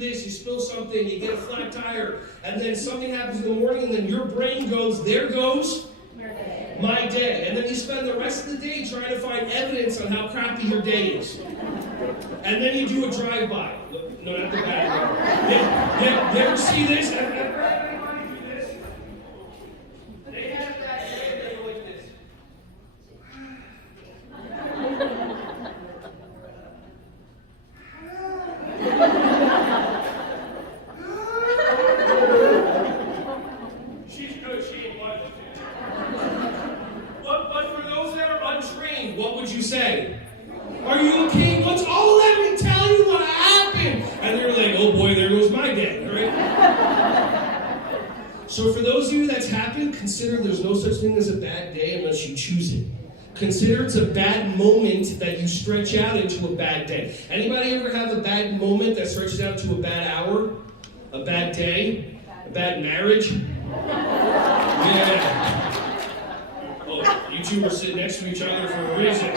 this, you spill something, you get a flat tire, and then something happens in the morning, and then your brain goes, there goes my day. And then you spend the rest of the day trying to find evidence on how crappy your day is. And then you do a drive-by. No, not the bad one. You ever see this? They have that day, they go like this. She's good, she ain't much. But for those that are untrained, what would you say? Are you okay? Let me tell you what happened. And they're like, oh boy, there goes my day, right? So for those of you that's happened, consider there's no such thing as a bad day unless you choose it. Consider it's a bad moment that you stretch out into a bad day. Anybody ever have a bad moment that stretches out to a bad hour? A bad day? A bad marriage? Yeah. Oh, you two were sitting next to each other for a reason.